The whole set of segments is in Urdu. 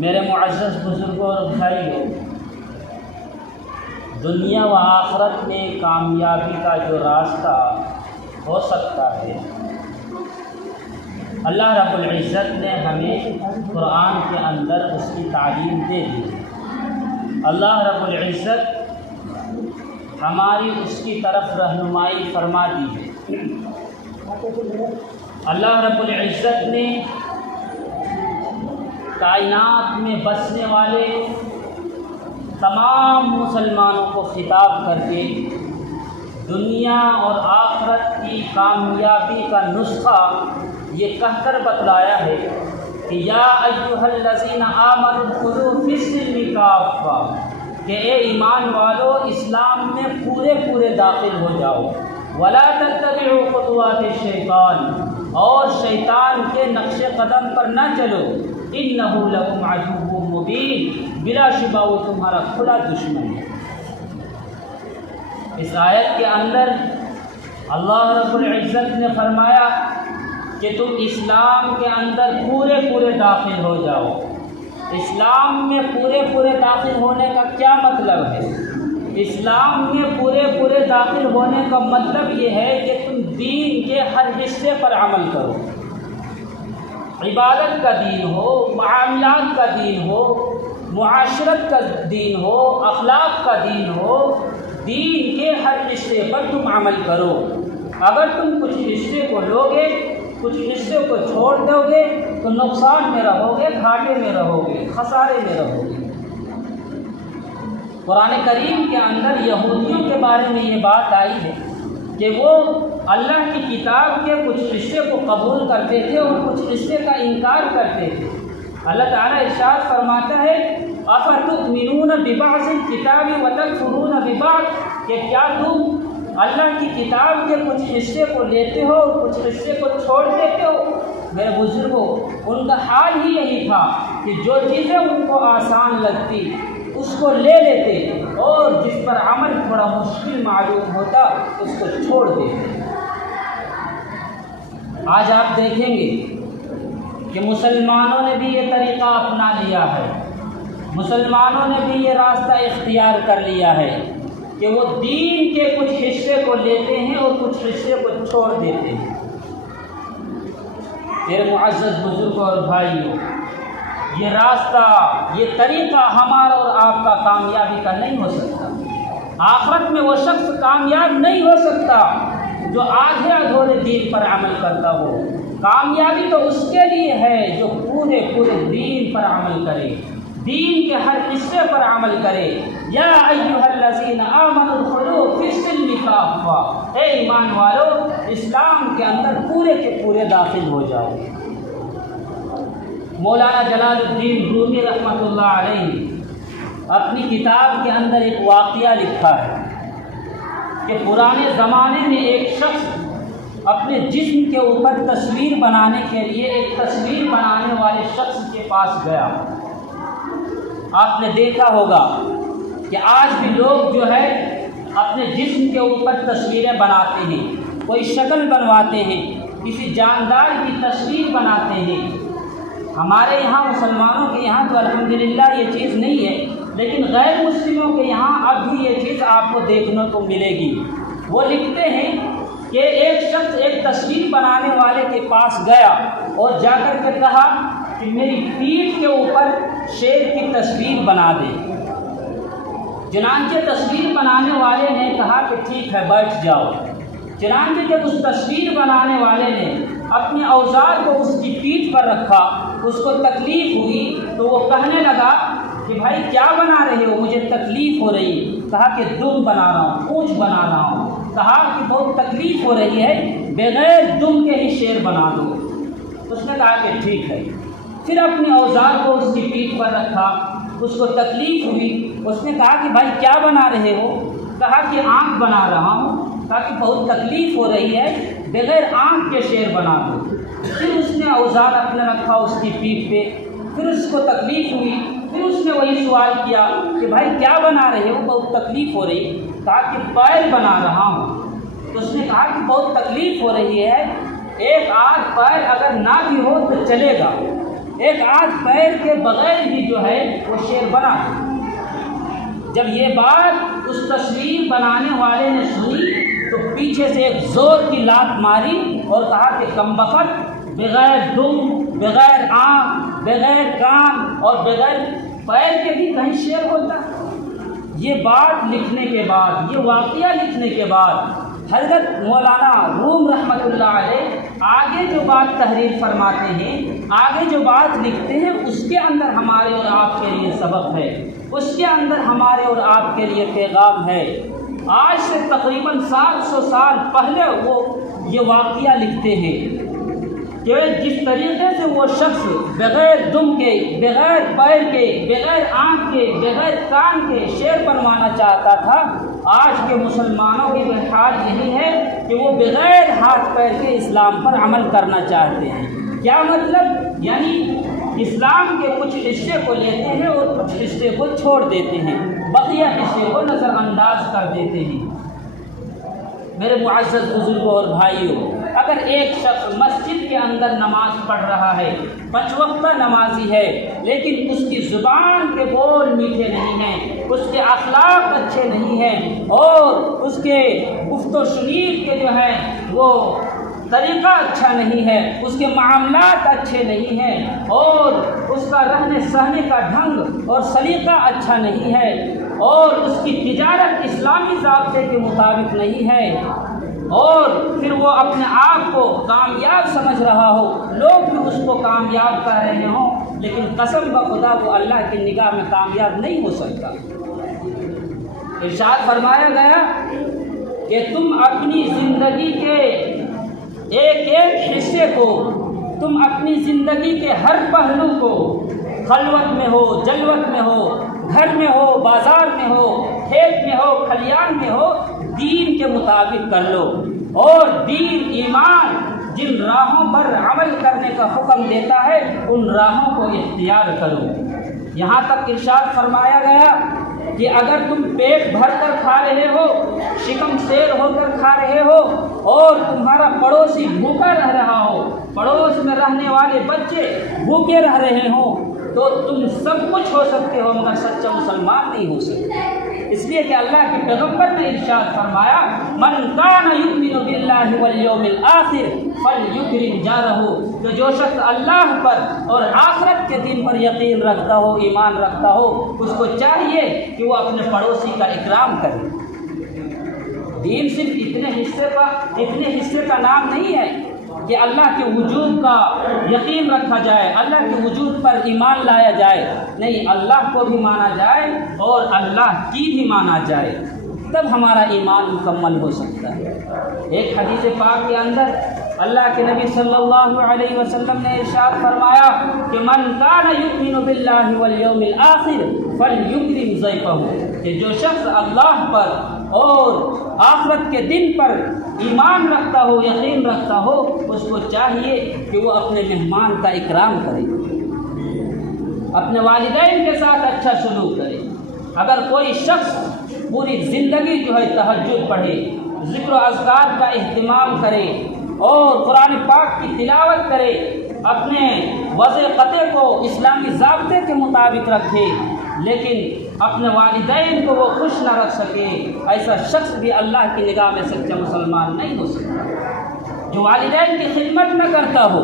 میرے معزز بزرگوں اور بھائیوں، دنیا و آخرت میں کامیابی کا جو راستہ ہو سکتا ہے، اللہ رب العزت نے ہمیں قرآن کے اندر اس کی تعلیم دے دی۔ اللہ رب العزت ہماری اس کی طرف رہنمائی فرما دی ہے۔ اللہ رب العزت نے کائنات میں بسنے والے تمام مسلمانوں کو خطاب کر کے دنیا اور آخرت کی کامیابی کا نسخہ یہ کہہ کر بتلایا ہے کہ یا ایھا الذین آمنوا ادخلوا فی السلم کافۃ، کہ اے ایمان والو اسلام میں پورے داخل ہو جاؤ۔ ولا تتبعوا خطوات الشیطان، اور شیطان کے نقش قدم پر نہ چلو۔ انہ لکم عدو مبین، بلا شبہ وہ تمہارا کھلا دشمن ہے۔ اس آیت کے اندر اللہ رب العزت نے فرمایا کہ تم اسلام کے اندر پورے داخل ہو جاؤ۔ اسلام میں پورے داخل ہونے کا کیا مطلب ہے؟ اسلام میں پورے داخل ہونے کا مطلب یہ ہے کہ تم دین کے ہر حصے پر عمل کرو۔ عبادت کا دین ہو، معاملات کا دین ہو، معاشرت کا دین ہو، اخلاق کا دین ہو، دین کے ہر حصے پر تم عمل کرو۔ اگر تم کچھ حصے کو لوگے، کچھ حصے کو چھوڑ دو گے تو نقصان میں رہو گے، گھاٹے میں رہو گے، خسارے میں رہو گے۔ قرآن کریم کے اندر یہودیوں کے بارے میں یہ بات آئی ہے کہ وہ اللہ کی کتاب کے کچھ حصے کو قبول کرتے تھے اور کچھ حصے کا انکار کرتے تھے۔ اللہ تعالیٰ ارشاد فرماتا ہے افتؤمنون ببعض الکتاب وتکفرون ببعض، کہ کیا تم اللہ کی کتاب کے کچھ حصے کو لیتے ہو اور کچھ حصے کو چھوڑ دیتے ہو؟ میرے بزرگوں، ان کا حال ہی یہی تھا کہ جو چیزیں ان کو آسان لگتی اس کو لے لیتے اور جس پر عمل تھوڑا مشکل معلوم ہوتا اس کو چھوڑ دیتے۔ آج آپ دیکھیں گے کہ مسلمانوں نے بھی یہ طریقہ اپنا لیا ہے، مسلمانوں نے بھی یہ راستہ اختیار کر لیا ہے کہ وہ دین کے کچھ حصے کو لیتے ہیں اور کچھ حصے کو چھوڑ دیتے ہیں۔ میرے معزز بزرگوں اور بھائیوں، یہ راستہ، یہ طریقہ ہمارا اور آپ کا کامیابی کا نہیں ہو سکتا۔ آخرت میں وہ شخص کامیاب نہیں ہو سکتا جو آدھے ادھورے دین پر عمل کرتا ہو۔ کامیابی تو اس کے لیے ہے جو پورے دین پر عمل کرے، دین کے ہر حصے پر عمل کرے۔ یا ایھا الذین آمنوا ادخلوا فی السلم کافۃ، اے ایمان والو اسلام کے اندر پورے داخل ہو جاؤ۔ مولانا جلال الدین رومی رحمۃ اللہ علیہ اپنی کتاب کے اندر ایک واقعہ لکھا ہے کہ پرانے زمانے میں ایک شخص اپنے جسم کے اوپر تصویر بنانے کے لیے ایک تصویر بنانے والے شخص کے پاس گیا۔ آپ نے دیکھا ہوگا کہ آج بھی لوگ جو ہے اپنے جسم کے اوپر تصویریں بناتے ہیں، کوئی شکل بنواتے ہیں، کسی جاندار کی تصویر بناتے ہیں۔ ہمارے یہاں مسلمانوں کے یہاں تو الحمدللہ یہ چیز نہیں ہے، لیکن غیر مسلموں کے یہاں اب بھی یہ چیز آپ کو دیکھنے کو ملے گی۔ وہ لکھتے ہیں کہ ایک شخص ایک تصویر بنانے والے کے پاس گیا اور جا کر کے کہا کہ میری پیٹھ کے اوپر شیر کی تصویر بنا دے۔ چنانچہ تصویر بنانے والے نے کہا کہ ٹھیک ہے بیٹھ جاؤ۔ چنانچہ جب اس تصویر بنانے والے نے اپنے اوزار کو اس کی پیٹھ پر رکھا، اس کو تکلیف ہوئی تو وہ کہنے لگا کہ بھائی کیا بنا رہے ہو؟ مجھے تکلیف ہو رہی ہے۔ کہا کہ دم بنا رہا ہوں، پونچھ بنا رہا ہوں۔ کہا کہ بہت تکلیف ہو رہی ہے، بغیر دم کے ہی شیر بنا دو۔ اس نے کہا کہ ٹھیک ہے۔ پھر اپنے اوزار کو اس کی پیٹھ پر رکھا، اس کو تکلیف ہوئی۔ اس نے کہا کہ بھائی کیا بنا رہے ہو؟ کہا کہ آنکھ بنا رہا ہوں۔ کہا کہ بہت تکلیف ہو رہی ہے، بغیر آنکھ کے شیر بنا دو۔ پھر اس نے اوزار اپنے رکھا اس کی پیٹھ پہ، پھر اس کو تکلیف ہوئی، پھر اس نے وہی سوال کیا کہ بھائی کیا بنا رہے ہو؟ بہت تکلیف ہو رہی۔ کہا کہ پیر بنا رہا ہوں۔ تو اس نے کہا کہ بہت تکلیف ہو رہی ہے، ایک آدھ پیر اگر نہ بھی ہو تو چلے گا، ایک آدھ پیر کے بغیر بھی جو ہے وہ شیر بنا دے۔ جب یہ بات اس تصویر بنانے والے نے سنی تو پیچھے سے ایک زور کی لات ماری اور کہا کہ کمبخت، بغیر دم، بغیر آنکھ، بغیر کان اور بغیر پیر کے بھی کہیں شیر ہوتا۔ یہ بات لکھنے کے بعد، یہ واقعہ لکھنے کے بعد حضرت مولانا روم رحمۃ اللہ علیہ آگے جو بات تحریر فرماتے ہیں، آگے جو بات لکھتے ہیں، اس کے اندر ہمارے اور آپ کے لیے سبق ہے، اس کے اندر ہمارے اور آپ کے لیے پیغام ہے۔ آج سے تقریباً 700 سال پہلے وہ یہ واقعہ لکھتے ہیں کہ جس طریقے سے وہ شخص بغیر دم کے، بغیر پیر کے، بغیر آنکھ کے، بغیر کان کے شیر بنوانا چاہتا تھا، آج کے مسلمانوں کی بھی حال یہی ہے کہ وہ بغیر ہاتھ پیر کے اسلام پر عمل کرنا چاہتے ہیں۔ کیا مطلب؟ یعنی اسلام کے کچھ حصے کو لیتے ہیں اور کچھ حصے کو چھوڑ دیتے ہیں، بقیہ حصے کو نظر انداز کر دیتے ہیں۔ میرے معزز بزرگوں اور بھائیوں، اگر ایک شخص مسجد کے اندر نماز پڑھ رہا ہے، 5 وقتہ نمازی ہے، لیکن اس کی زبان کے بول میٹھے نہیں ہیں، اس کے اخلاق اچھے نہیں ہیں، اور اس کے گفت و شنید کے جو ہیں وہ طریقہ اچھا نہیں ہے، اس کے معاملات اچھے نہیں ہیں، اور اس کا رہنے سہنے کا ڈھنگ اور سلیقہ اچھا نہیں ہے، اور اس کی تجارت اسلامی ضابطے کے مطابق نہیں ہے، اور پھر وہ اپنے آپ کو کامیاب سمجھ رہا ہو، لوگ بھی اس کو کامیاب کہہ رہے ہوں، لیکن قسم بخدا وہ اللہ کی نگاہ میں کامیاب نہیں ہو سکتا۔ ارشاد فرمایا گیا کہ تم اپنی زندگی کے ایک ایک حصے کو، تم اپنی زندگی کے ہر پہلو کو، خلوت میں ہو، جلوت میں ہو، گھر میں ہو، بازار میں ہو، کھیت میں ہو، کھلیان میں ہو، دین کے مطابق کر لو، اور دین ایمان جن راہوں پر عمل کرنے کا حکم دیتا ہے ان راہوں کو اختیار کرو۔ یہاں تک ارشاد فرمایا گیا کہ اگر تم پیٹ بھر کر کھا رہے ہو، شکم سیر ہو کر کھا رہے ہو، اور تمہارا پڑوسی بھوکا رہ رہا ہو، پڑوس میں رہنے والے بچے بھوکے رہ رہے ہوں، تو تم سب کچھ ہو سکتے ہو مگر سچا مسلمان نہیں ہو سکتے۔ اس لیے کہ اللہ کے پیغمبر نے ارشاد فرمایا من کان یؤمن باللہ والیوم الآخر فلیکرم جارہ، کہ جو شخص اللہ پر اور آخرت کے دن پر یقین رکھتا ہو، ایمان رکھتا ہو، اس کو چاہیے کہ وہ اپنے پڑوسی کا اکرام کرے۔ دین صرف اتنے حصے کا نام نہیں ہے کہ اللہ کے وجود کا یقین رکھا جائے، اللہ کے وجود پر ایمان لایا جائے، نہیں، اللہ کو بھی مانا جائے اور اللہ کی بھی مانا جائے، تب ہمارا ایمان مکمل ہو سکتا ہے۔ ایک حدیث پاک کے اندر اللہ کے نبی صلی اللہ علیہ وسلم نے ارشاد فرمایا کہ من کان یؤمن باللہ والیوم الآخر فلیکرم ضیفہ، کہ جو شخص اللہ پر اور آخرت کے دن پر ایمان رکھتا ہو، یقین رکھتا ہو، اس کو چاہیے کہ وہ اپنے مہمان کا اکرام کرے، اپنے والدین کے ساتھ اچھا سلوک کرے۔ اگر کوئی شخص پوری زندگی جو ہے تہجد پڑھے، ذکر و اذکار کا اہتمام کرے اور قرآن پاک کی تلاوت کرے، اپنے وضع قطع کو اسلامی ضابطے کے مطابق رکھے، لیکن اپنے والدین کو وہ خوش نہ رکھ سکے، ایسا شخص بھی اللہ کی نگاہ میں سچا مسلمان نہیں ہو سکتا۔ جو والدین کی خدمت نہ کرتا ہو،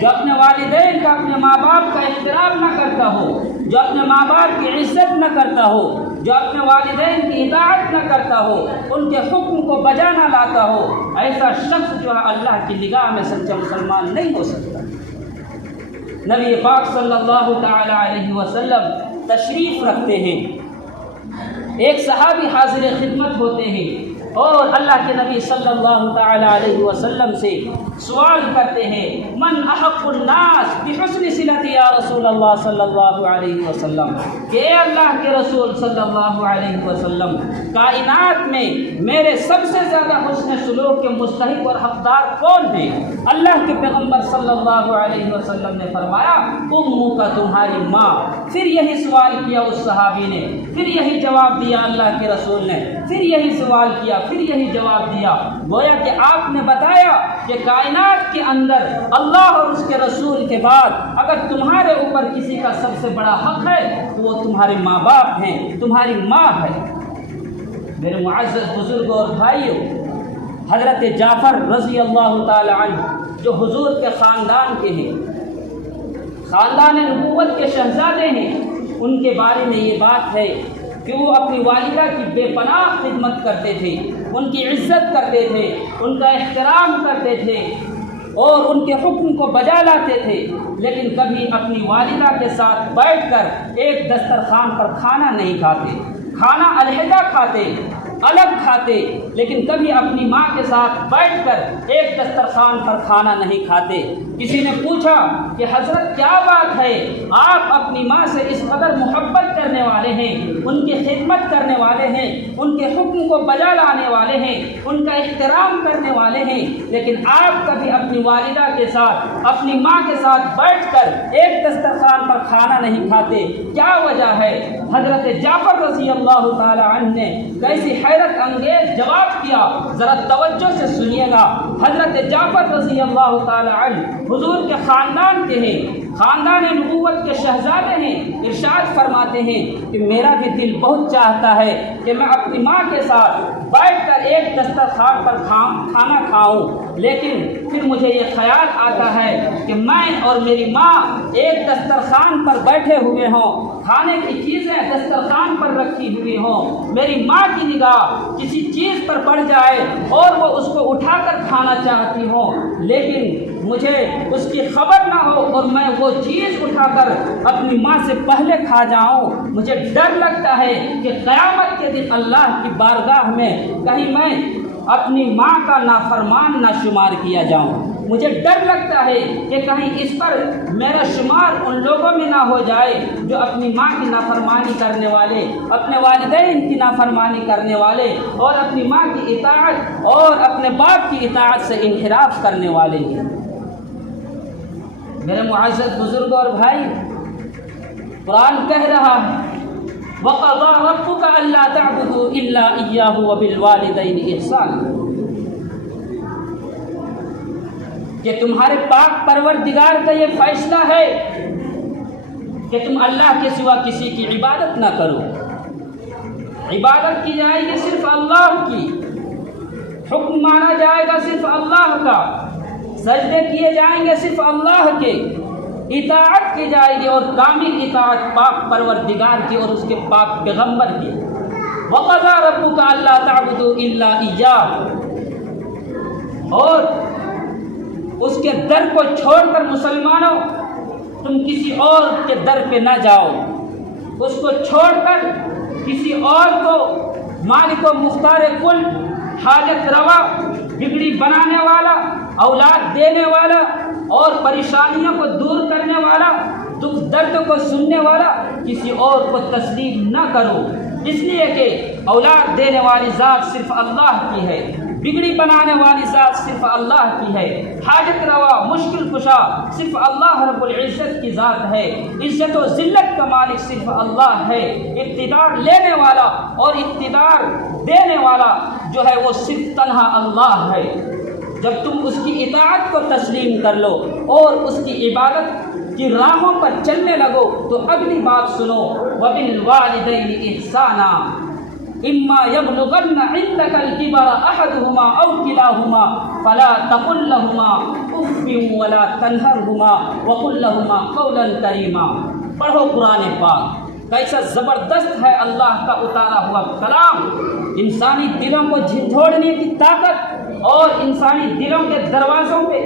جو اپنے والدین کا، اپنے ماں باپ کا احترام نہ کرتا ہو، جو اپنے ماں باپ کی عزت نہ کرتا ہو، جو اپنے والدین کی اطاعت نہ کرتا ہو، ان کے حکم کو بجا نہ لاتا ہو، ایسا شخص جو ہے اللہ کی نگاہ میں سچا مسلمان نہیں ہو سکتا۔ نبی پاک صلی اللہ تعالی علیہ وسلم تشریف رکھتے ہیں، ایک صحابی حاضر خدمت ہوتے ہیں اور اللہ کے نبی صلی اللہ تعالی علیہ وسلم سے سوال کرتے ہیں من احق الناس بحسن صلتی یا رسول اللہ صلی اللہ علیہ وسلم، کہ اے اللہ کے رسول صلی اللہ علیہ وسلم، کائنات میں میرے سب سے زیادہ حسن سلوک کے مستحق اور حقدار کون ہیں؟ اللہ کے پیغمبر صلی اللہ علیہ وسلم نے فرمایا امک کا، تمہاری ماں۔ پھر یہی سوال کیا اس صحابی نے، پھر یہی جواب دیا اللہ کے رسول نے، پھر یہی سوال کیا، پھر یہی جواب دیا۔ گویا کہ آپ نے بتایا کہ کائنات کے اندر اللہ اور اس کے رسول کے بعد اگر تمہارے اوپر کسی کا سب سے بڑا حق ہے تو وہ تمہارے ماں باپ ہیں، تمہاری ماں ہے۔ میرے معزز بزرگوں اور بھائیوں، حضرت جعفر رضی اللہ تعالی عنہ جو حضور کے خاندان کے ہیں، خاندان نبوت کے شہزادے ہیں، ان کے بارے میں یہ بات ہے کہ وہ اپنی والدہ کی بے پناہ خدمت کرتے تھے، ان کی عزت کرتے تھے، ان کا احترام کرتے تھے اور ان کے حکم کو بجا لاتے تھے، لیکن کبھی اپنی والدہ کے ساتھ بیٹھ کر ایک دسترخوان پر کھانا نہیں کھاتے، کھانا علیحدہ کھاتے، الگ کھاتے، لیکن کبھی اپنی ماں کے ساتھ بیٹھ کر ایک دسترخوان پر کھانا نہیں کھاتے۔ کسی نے پوچھا کہ حضرت کیا بات ہے، آپ اپنی ماں سے اس قدر محبت کرنے والے ہیں، ان کی خدمت کرنے والے ہیں، ان کے حکم کو بجا لانے والے ہیں، ان کا احترام کرنے والے ہیں، لیکن آپ کبھی اپنی والدہ کے ساتھ، اپنی ماں کے ساتھ بیٹھ کر ایک دسترخوان پر کھانا نہیں کھاتے، کیا وجہ ہے؟ حضرت جعفر رضی اللہ تعالی عنہ نے کیسی حیرت انگیز جواب دیا، ذرا توجہ سے سنیے گا۔ حضرت جعفر رضی اللہ تعالی عنہ حضور کے خاندان کے ہیں، خاندان نبوت کے شہزادے ہیں، ارشاد فرماتے ہیں کہ میرا بھی دل بہت چاہتا ہے کہ میں اپنی ماں کے ساتھ بیٹھ کر ایک دسترخوان پر کھانا کھاؤں، لیکن پھر مجھے یہ خیال آتا ہے کہ میں اور میری ماں ایک دسترخوان پر بیٹھے ہوئے ہوں، کھانے کی چیزیں دسترخوان پر رکھی ہوئی ہوں، میری ماں کی نگاہ کسی چیز پر پڑ جائے اور وہ اس کو اٹھا کر کھانا چاہتی ہوں، لیکن مجھے اس کی خبر نہ ہو اور میں وہ چیز اٹھا کر اپنی ماں سے پہلے کھا جاؤں۔ مجھے ڈر لگتا ہے کہ قیامت کے دن اللہ کی بارگاہ میں کہیں میں اپنی ماں کا نافرمان نہ شمار کیا جاؤں۔ مجھے ڈر لگتا ہے کہ کہیں اس پر میرا شمار ان لوگوں میں نہ ہو جائے جو اپنی ماں کی نافرمانی کرنے والے، اپنے والدین کی نافرمانی کرنے والے اور اپنی ماں کی اطاعت اور اپنے باپ کی اطاعت سے انحراف کرنے والے ہیں۔ میرے معزز بزرگوں اور بھائی، قرآن کہہ رہا ہے وَقَضَىٰ رَبُّكَ أَلَّا تَعْبُدُوا إِلَّا إِيَّاهُ وَبِالْوَالِدَيْنِ إِحْسَانًا، کہ تمہارے پاک پروردگار کا یہ فیصلہ ہے کہ تم اللہ کے سوا کسی کی عبادت نہ کرو، عبادت کی جائے گی صرف اللہ کی، حکم مانا جائے گا صرف اللہ کا، سجدے کیے جائیں گے صرف اللہ کے، اطاعت کی جائے گی اور کامل اطاعت پاک پروردگار کی اور اس کے پاک پیغمبر کی۔ وَقَضَىٰ رَبُّكَ أَلَّا تَعْبُدُوا إِلَّا إِيَّاهُ، اور اس کے در کو چھوڑ کر مسلمانوں تم کسی اور کے در پہ نہ جاؤ، اس کو چھوڑ کر کسی اور کو مالک و مختار کل، حاجت روا، بگڑی بنانے والا، اولاد دینے والا اور پریشانیوں کو دور کرنے والا، دکھ درد کو سننے والا کسی اور کو تسلیم نہ کرو، اس لیے کہ اولاد دینے والی ذات صرف اللہ کی ہے، بگڑی بنانے والی ذات صرف اللہ کی ہے، حاجت روا مشکل کشا صرف اللہ رب العزت کی ذات ہے، عزت و ذلت کا مالک صرف اللہ ہے، اقتدار لینے والا اور اقتدار دینے والا جو ہے وہ صرف تنہا اللہ ہے۔ جب تم اس کی اطاعت کو تسلیم کر لو اور اس کی عبادت کی راہوں پر چلنے لگو تو اگلی بات سنو وَبِالْوَالِدَيْنِ إِحْسَانًا إِمَّا يَبْلُغَنَّ عِندَكَ الْكِبَرَ أَحَدُهُمَا أَوْ كِلَاهُمَا فَلَا تَقُل لَّهُمَا أُفٍّ وَلَا تَنْهَرْهُمَا وَقُل لَّهُمَا قَوْلًا كَرِيمًا۔ پڑھو قرآن پاک، کیسا زبردست ہے اللہ کا اتارا ہوا کلام، انسانی دلوں کو جھنجھوڑنے کی طاقت اور انسانی دلوں کے دروازوں پہ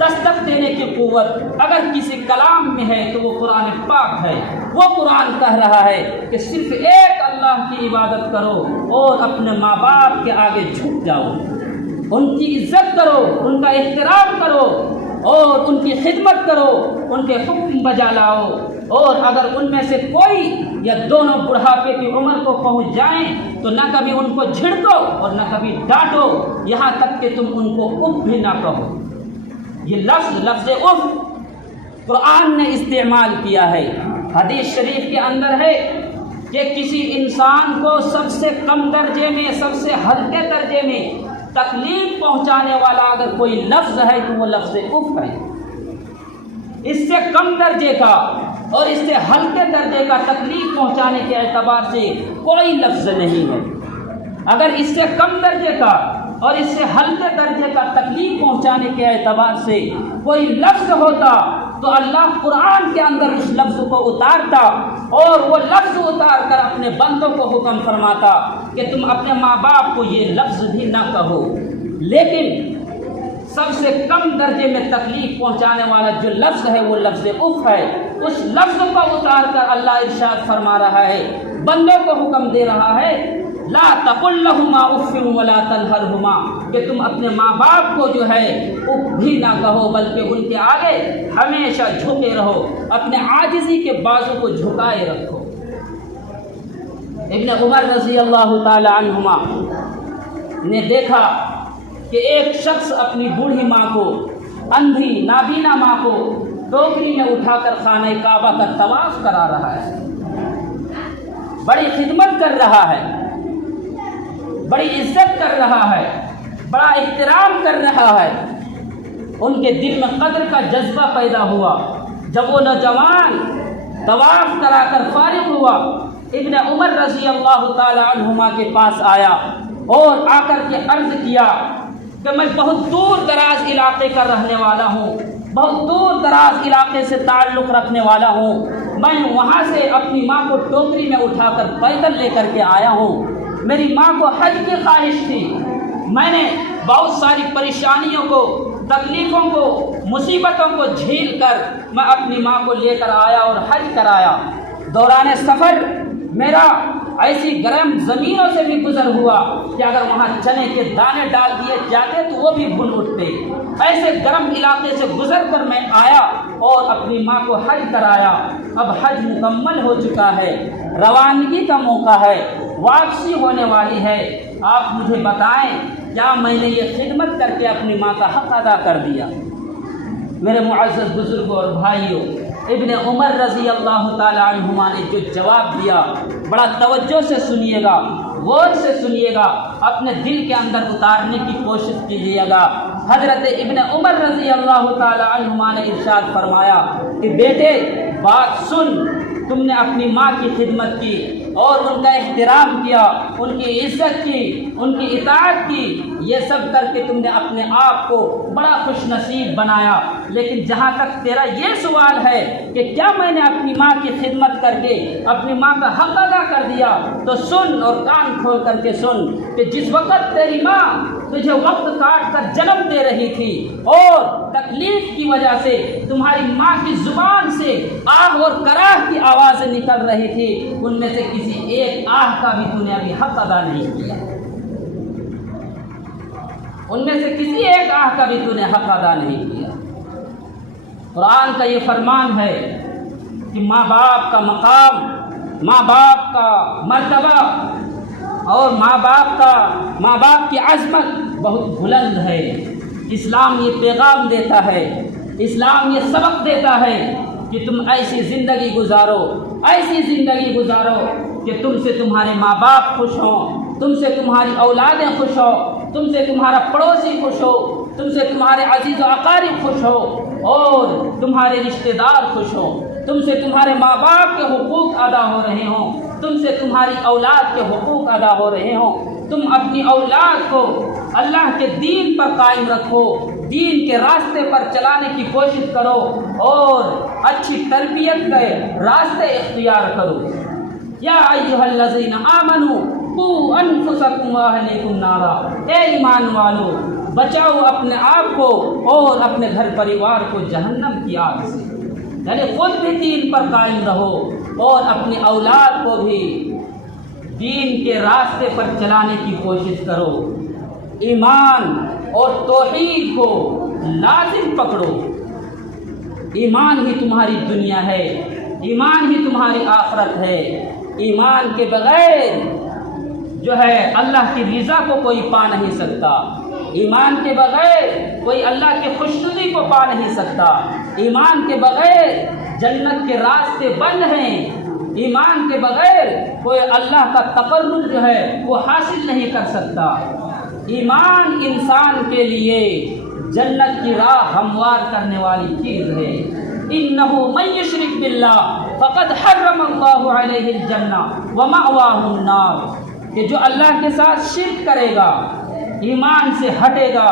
دستک دینے کی قوت اگر کسی کلام میں ہے تو وہ قرآن پاک ہے۔ وہ قرآن کہہ رہا ہے کہ صرف ایک اللہ کی عبادت کرو اور اپنے ماں باپ کے آگے جھک جاؤ، ان کی عزت کرو، ان کا احترام کرو اور ان کی خدمت کرو، ان کے حکم بجا لاؤ، اور اگر ان میں سے کوئی یا دونوں بڑھاپے کی عمر کو پہنچ جائیں تو نہ کبھی ان کو جھڑکو اور نہ کبھی ڈانٹو، یہاں تک کہ تم ان کو اف بھی نہ کہو۔ یہ لفظ اف قرآن نے استعمال کیا ہے۔ حدیث شریف کے اندر ہے کہ کسی انسان کو سب سے کم درجے میں، سب سے ہلکے درجے میں تکلیف پہنچانے والا اگر کوئی لفظ ہے تو وہ لفظ اف ہے۔ اس سے کم درجے کا اور اس سے ہلکے درجے کا تکلیف پہنچانے کے اعتبار سے کوئی لفظ نہیں ہے۔ اگر اس سے کم درجے کا اور اس سے ہلکے درجے کا تکلیف پہنچانے کے اعتبار سے کوئی لفظ ہوتا تو اللہ قرآن کے اندر اس لفظ کو اتارتا اور وہ لفظ اتار کر اپنے بندوں کو حکم فرماتا کہ تم اپنے ماں باپ کو یہ لفظ بھی نہ کہو۔ لیکن سب سے کم درجے میں تکلیف پہنچانے والا جو لفظ ہے وہ لفظ اف ہے۔ اس لفظ کو اتار کر اللہ ارشاد فرما رہا ہے، بندوں کو حکم دے رہا ہے، لا تقل لهما اف ولا تنهرهما، کہ تم اپنے ماں باپ کو جو ہے اف بھی نہ کہو بلکہ ان کے آگے ہمیشہ جھکے رہو، اپنے عاجزی کے بازو کو جھکائے رکھو۔ ابن عمر رضی اللہ تعالی عنہما نے دیکھا کہ ایک شخص اپنی بوڑھی ماں کو، اندھی نابینا ماں کو ٹوکری میں اٹھا کر خانہ کعبہ کا طواف کرا رہا ہے، بڑی خدمت کر رہا ہے، بڑی عزت کر رہا ہے، بڑا احترام کر رہا ہے۔ ان کے دل میں قدر کا جذبہ پیدا ہوا۔ جب وہ نوجوان طواف کرا کر فارغ ہوا، ابن عمر رضی اللہ تعالی عنہما کے پاس آیا اور آ کر کے عرض کیا کہ میں بہت دور دراز علاقے کا رہنے والا ہوں، بہت دور دراز علاقے سے تعلق رکھنے والا ہوں، میں وہاں سے اپنی ماں کو ٹوکری میں اٹھا کر پیدل لے کر کے آیا ہوں۔ میری ماں کو حج کی خواہش تھی، میں نے بہت ساری پریشانیوں کو، تکلیفوں کو، مصیبتوں کو جھیل کر میں اپنی ماں کو لے کر آیا اور حج کرایا۔ دوران سفر میرا ایسی گرم زمینوں سے بھی گزر ہوا کہ اگر وہاں چنے کے دانے ڈال دیے جاتے تو وہ بھی بھن اٹھتے۔ ایسے گرم علاقے سے گزر کر میں آیا اور اپنی ماں کو حج کرایا۔ اب حج مکمل ہو چکا ہے، روانگی کا موقع ہے، واپسی ہونے والی ہے، آپ مجھے بتائیں کیا میں نے یہ خدمت کر کے اپنی ماں کا حق ادا کر دیا؟ میرے معزز بزرگوں اور بھائیوں، ابن عمر رضی اللہ تعالی عنہما نے جو جواب دیا، بڑا توجہ سے سنیے گا، غور سے سنیے گا، اپنے دل کے اندر اتارنے کی کوشش کیجیے گا۔ حضرت ابن عمر رضی اللہ تعالی عنہما نے ارشاد فرمایا کہ بیٹے بات سن، تم نے اپنی ماں کی خدمت کی اور ان کا احترام کیا، ان کی عزت کی، ان کی اطاعت کی، یہ سب کر کے تم نے اپنے آپ کو بڑا خوش نصیب بنایا۔ لیکن جہاں تک تیرا یہ سوال ہے کہ کیا میں نے اپنی ماں کی خدمت کر کے اپنی ماں کا حق ادا کر دیا، تو سن اور کان کھول کر کے سن کہ جس وقت تیری ماں تجھے وقت کاٹ کر جنم دے رہی تھی اور تکلیف کی وجہ سے تمہاری ماں کی زبان سے آہ اور کراہ کی آوازیں نکل رہی تھی، ان میں سے کسی ایک آہ کا بھی تو نے ابھی حق ادا نہیں کیا، ان میں سے کسی ایک آہ کا بھی تو نے حق ادا نہیں کیا۔ قرآن کا یہ فرمان ہے کہ ماں باپ کا مقام، ماں باپ کا مرتبہ اور ماں باپ کی عظمت بہت بلند ہے۔ اسلام یہ پیغام دیتا ہے، اسلام یہ سبق دیتا ہے کہ تم ایسی زندگی گزارو، ایسی زندگی گزارو کہ تم سے تمہارے ماں باپ خوش ہوں، تم سے تمہاری اولادیں خوش ہوں، تم سے تمہارا پڑوسی خوش ہو، تم سے تمہارے عزیز و اقارب خوش ہو اور تمہارے رشتہ دار خوش ہو، تم سے تمہارے ماں باپ کے حقوق ادا ہو رہے ہوں، تم سے تمہاری اولاد کے حقوق ادا ہو رہے ہوں۔ تم اپنی اولاد کو اللہ کے دین پر قائم رکھو، دین کے راستے پر چلانے کی کوشش کرو اور اچھی تربیت کے راستے اختیار کرو۔ یا ایھا الذین آمنوا قوا انفسکم واہلیکم نارا، اے ایمان والو بچاؤ اپنے آپ کو اور اپنے گھر پریوار کو جہنم کی آگ سے، یعنی خود بھی دین پر قائم رہو اور اپنی اولاد کو بھی دین کے راستے پر چلانے کی کوشش کرو۔ ایمان اور توحید کو لازم پکڑو، ایمان ہی تمہاری دنیا ہے، ایمان ہی تمہاری آخرت ہے۔ ایمان کے بغیر جو ہے اللہ کی رضا کو کوئی پا نہیں سکتا، ایمان کے بغیر کوئی اللہ کی خوشنودی کو پا نہیں سکتا، ایمان کے بغیر جنت کے راستے بند ہیں، ایمان کے بغیر کوئی اللہ کا تقرب جو ہے وہ حاصل نہیں کر سکتا۔ ایمان انسان کے لیے جنت کی راہ ہموار کرنے والی چیز ہے۔ انہ من یشرک باللہ فقد حرم اللہ علیہ الجنہ ومأواہ النار، کہ جو اللہ کے ساتھ شرک کرے گا، ایمان سے ہٹے گا،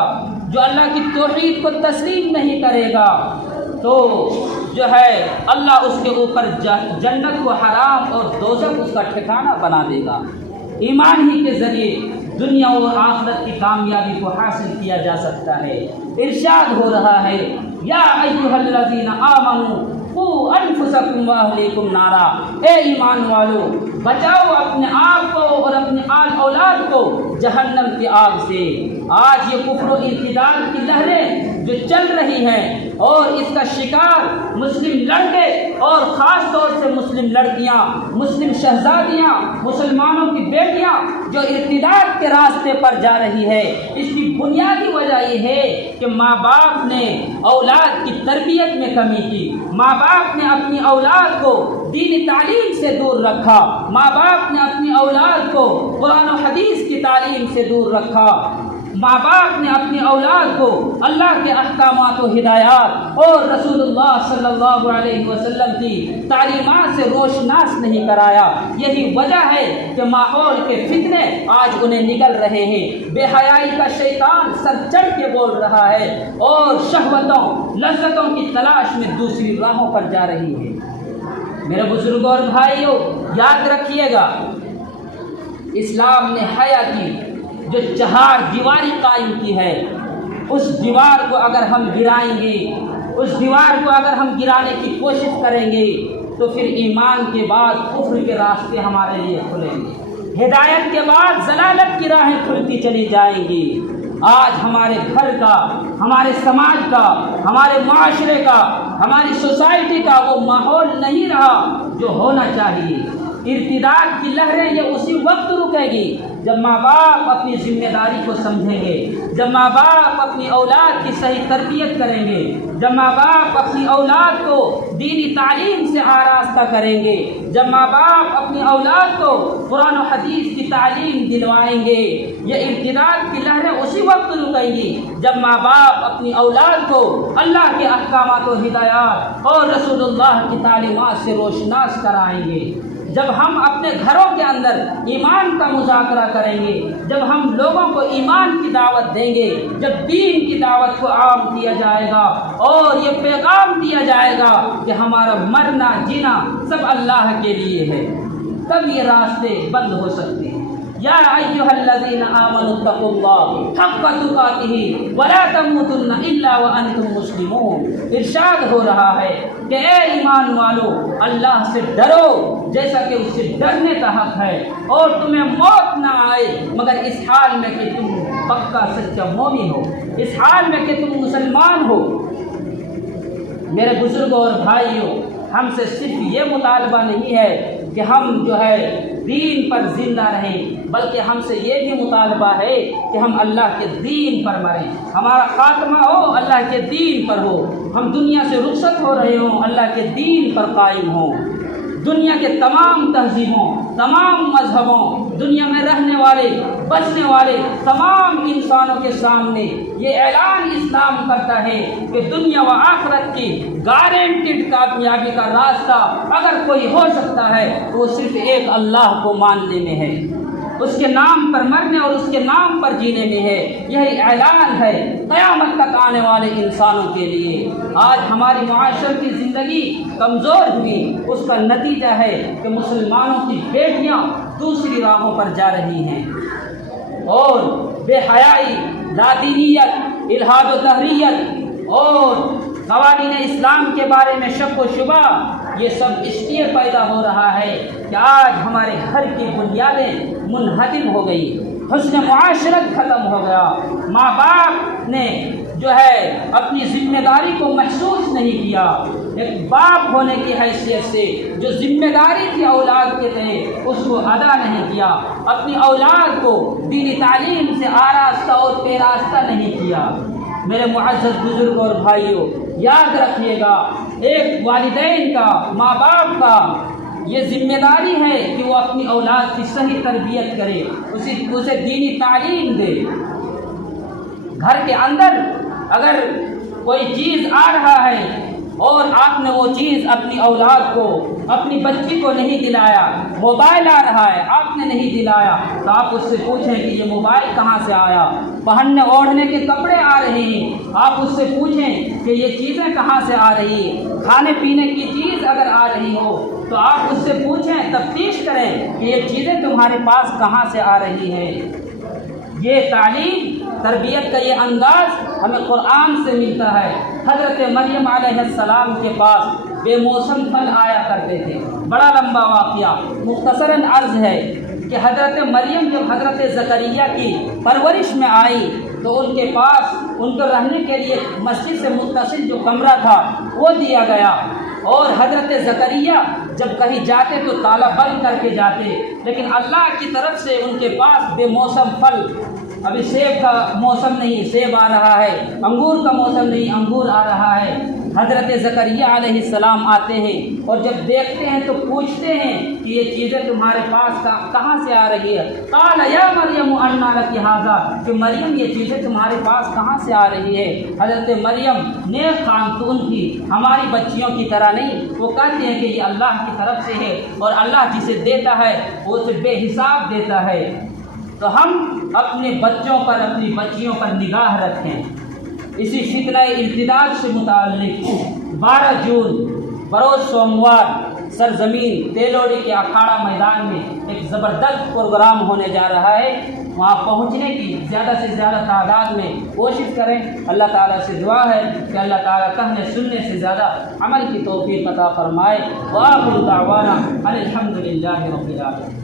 جو اللہ کی توحید کو تسلیم نہیں کرے گا، تو جو ہے اللہ اس کے اوپر جنت کو حرام اور دوزخ اس کا ٹھکانہ بنا دے گا۔ ایمان ہی کے ذریعے دنیا اور آخرت کی کامیابی کو حاصل کیا جا سکتا ہے۔ ارشاد ہو رہا ہے، یا ایھا الذین آمنوا قوا انفسکم واہلیکم نارا، اے ایمان والو بچاؤ اپنے آپ کو اور اپنے آل اولاد کو جہنم کی آگ سے۔ آج یہ کفر و ارتداد کی لہریں جو چل رہی ہیں اور اس کا شکار مسلم لڑکے اور خاص طور سے مسلم لڑکیاں، مسلم شہزادیاں، مسلمانوں کی بیٹیاں جو ارتداد کے راستے پر جا رہی ہے، اس کی بنیادی وجہ یہ ہے کہ ماں باپ نے اولاد کی تربیت میں کمی کی، ماں باپ نے اپنی اولاد کو دینی تعلیم سے دور رکھا، ماں باپ نے اپنی اولاد کو قرآن و حدیث کی تعلیم سے دور رکھا، ماں باپ نے اپنی اولاد کو اللہ کے احکامات و ہدایات اور رسول اللہ صلی اللہ علیہ وسلم کی تعلیمات سے روشناس نہیں کرایا۔ یہی وجہ ہے کہ ماحول کے فتنے آج انہیں نکل رہے ہیں، بے حیائی کا شیطان سر چڑھ کے بول رہا ہے اور شہوتوں لذتوں کی تلاش میں دوسری راہوں پر جا رہی ہے۔ میرے بزرگوں اور بھائیوں، یاد رکھیے گا، اسلام نے حیا کی جو چہار دیواری قائم کی ہے، اس دیوار کو اگر ہم گرائیں گے، اس دیوار کو اگر ہم گرانے کی کوشش کریں گے تو پھر ایمان کے بعد کفر کے راستے ہمارے لیے کھلیں گے، ہدایت کے بعد ضلالت کی راہیں کھلتی چلی جائیں گی۔ آج ہمارے گھر کا، ہمارے سماج کا، ہمارے معاشرے کا، ہماری سوسائٹی کا وہ ماحول نہیں رہا جو ہونا چاہیے۔ ارتداد کی لہریں یہ اسی وقت رکے گی جب ماں باپ اپنی ذمہ داری کو سمجھیں گے، جب ماں باپ اپنی اولاد کی صحیح تربیت کریں گے، جب ماں باپ اپنی اولاد کو دینی تعلیم سے آراستہ کریں گے، جب ماں باپ اپنی اولاد کو قرآن و حدیث کی تعلیم دلوائیں گے۔ یہ ارتداد کی لہریں اسی وقت رکیں گی جب ماں باپ اپنی اولاد کو اللہ کے احکامات و ہدایات اور رسول اللہ کی تعلیمات سے روشناس کرائیں گے۔ جب ہم اپنے گھروں کے اندر ایمان کا مذاکرہ کریں گے، جب ہم لوگوں کو ایمان کی دعوت دیں گے، جب دین کی دعوت کو عام کیا جائے گا اور یہ پیغام دیا جائے گا کہ ہمارا مرنا جینا سب اللہ کے لیے ہے، تب یہ راستے بند ہو سکتے ہیں۔ یا ایھا الذین آمنوا اتقوا اللہ حق تقاتہ ولا تموتن الا وانتم مسلمون۔ ارشاد ہو رہا ہے کہ اے ایمان والو، اللہ سے ڈرو جیسا کہ اس سے ڈرنے کا حق ہے، اور تمہیں موت نہ آئے مگر اس حال میں کہ تم پکا سچا مومن ہو، اس حال میں کہ تم مسلمان ہو۔ میرے بزرگوں اور بھائیوں، ہم سے صرف یہ مطالبہ نہیں ہے کہ ہم جو ہے دین پر زندہ رہیں، بلکہ ہم سے یہ بھی مطالبہ ہے کہ ہم اللہ کے دین پر مریں، ہمارا خاتمہ ہو اللہ کے دین پر ہو، ہم دنیا سے رخصت ہو رہے ہوں اللہ کے دین پر قائم ہوں۔ دنیا کے تمام تہذیبوں، تمام مذہبوں، دنیا میں رہنے والے بسنے والے تمام انسانوں کے سامنے یہ اعلان اسلام کرتا ہے کہ دنیا و آخرت کی گارنٹیڈ کامیابی کا راستہ اگر کوئی ہو سکتا ہے تو وہ صرف ایک اللہ کو ماننے میں ہے، اس کے نام پر مرنے اور اس کے نام پر جینے میں ہے۔ یہی اعلان ہے قیامت تک آنے والے انسانوں کے لیے۔ آج ہماری معاشرتی زندگی کمزور ہوئی، اس کا نتیجہ ہے کہ مسلمانوں کی بیٹیاں دوسری راہوں پر جا رہی ہیں اور بے حیائی، لادینیت، الحاد و تحریت اور قوانین اسلام کے بارے میں شک و شبہ، یہ سب اس لیے پیدا ہو رہا ہے کہ آج ہمارے گھر کی بنیادیں منہدم ہو گئی، حسن معاشرت ختم ہو گیا، ماں باپ نے جو ہے اپنی ذمہ داری کو محسوس نہیں کیا، ایک باپ ہونے کی حیثیت سے جو ذمہ داری تھی اولاد کے تئیں اس کو ادا نہیں کیا، اپنی اولاد کو دینی تعلیم سے آراستہ اور پیراستہ نہیں کیا۔ میرے معزز بزرگ اور بھائیوں، یاد رکھیے گا، ایک والدین کا، ماں باپ کا یہ ذمہ داری ہے کہ وہ اپنی اولاد کی صحیح تربیت کرے، اسے دینی تعلیم دے، گھر کے اندر اگر کوئی چیز آ رہا ہے اور آپ نے وہ چیز اپنی اولاد کو، اپنی بچی کو نہیں دلایا، موبائل آ رہا ہے آپ نے نہیں دلایا، تو آپ اس سے پوچھیں کہ یہ موبائل کہاں سے آیا۔ پہننے اوڑھنے کے کپڑے آ رہے ہیں، آپ اس سے پوچھیں کہ یہ چیزیں کہاں سے آ رہی ہیں۔ کھانے پینے کی چیز اگر آ رہی ہو تو آپ اس سے پوچھیں، تفتیش کریں کہ یہ چیزیں تمہارے پاس کہاں سے آ رہی ہیں۔ یہ تعلیم، تربیت کا یہ انداز ہمیں قرآن سے ملتا ہے۔ حضرت مریم علیہ السلام کے پاس بے موسم پھل آیا کرتے تھے۔ بڑا لمبا واقعہ، مختصراً عرض ہے کہ حضرت مریم جب حضرت زکریا کی پرورش میں آئی تو ان کے پاس ان کو رہنے کے لیے مسجد سے متصل جو کمرہ تھا وہ دیا گیا، اور حضرت زکریا جب کہیں جاتے تو تالا بند کر کے جاتے، لیکن اللہ کی طرف سے ان کے پاس بے موسم پھل، ابھی سیب کا موسم نہیں سیب آ رہا ہے، انگور کا موسم نہیں انگور آ رہا ہے۔ حضرت زکریا علیہ السلام آتے ہیں اور جب دیکھتے ہیں تو پوچھتے ہیں کہ یہ چیزیں تمہارے پاس کہاں سے آ رہی ہے۔ قال یا مریم انا لک ھذا، کہ مریم یہ چیزیں تمہارے پاس کہاں سے آ رہی ہے۔ حضرت مریم نیک خاتون تھی، ہماری بچیوں کی طرح نہیں، وہ کہتے ہیں کہ یہ اللہ کی طرف سے ہے، اور اللہ جسے دیتا ہے وہ اسے بے حساب دیتا ہے۔ تو ہم اپنے بچوں پر، اپنی بچیوں پر نگاہ رکھیں۔ اسی فتنہ ارتداد سے متعلق 12 جون بروز سوموار سرزمین تیلوڑی کے اکھاڑا میدان میں ایک زبردست پروگرام ہونے جا رہا ہے۔ وہاں پہنچنے کی زیادہ سے زیادہ تعداد میں کوشش کریں۔ اللہ تعالیٰ سے دعا ہے کہ اللہ تعالیٰ کہنے سننے سے زیادہ عمل کی توفیق عطا فرمائے۔ وآخر دعوانا ان الحمد للہ رب العالمین۔